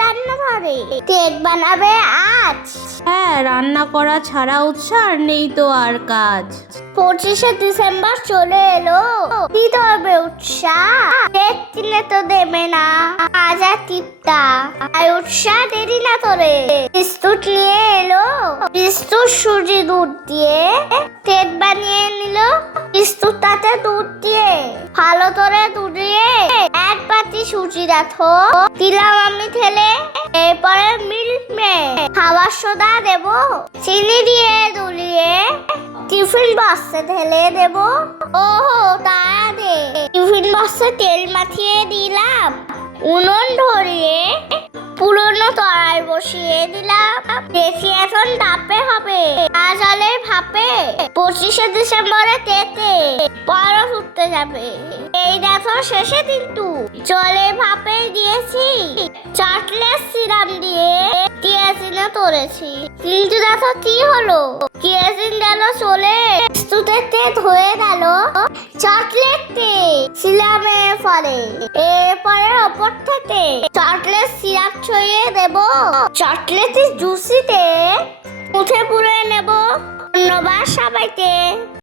রান্না করে কেক বানাবে আজ। হ্যাঁ, রান্না করা ছাড়া উৎসাহ নেই তো আর কাজ। 25শে ডিসেম্বর চলে এলো, কি করবে উৎসাহ? কেক কিনে তো দেবে না, আজা টিপটা। আর উৎসাহ দেরি না করে বিস্কুট নিয়ে এলো। বিস্কুট সুজি দুধ দিয়ে কেক বানিয়ে নিল। বিস্কুটটাতে দুধ দিয়ে ভালো করে দুধিয়ে এক বাটি সুজি রাখো, দিলাম আমি ঠেলে। এরপরে মিল্ক খাবার সোডা দেবো, চিনি দিয়ে দুলিয়ে টিফিন বক্সে ঢেলে দেব। ওহো তারা দে, টিফিন বক্সে তেল মাখিয়ে দিলাম, উনুন ধরিয়ে পুরনো তলায় বসিয়ে দিলাম। দেখি এখন তাপে হবে না জলে ভাপে। 25শে ডিসেম্বরে কেকে বরফ উঠতে যাবে। এই দেখো শেষে কিন্তু জলে ভাপে দিয়েছি, চকলেট সিরাপ দিয়ে কেরাসিনে তোলেছি। কিন্তু দেখো কি হলো, কেরাসিন গেল চলে, বিস্কুটেতে ধয়ে গেল চকলেট সিরাপের ফলে। এরপরে ওপর থেকে চকলেট সিরাপ ছড়িয়ে দেব, চকলেটের জুসিতে মুঠে পুরে নেব। ধন্যবাদ সবাইকে।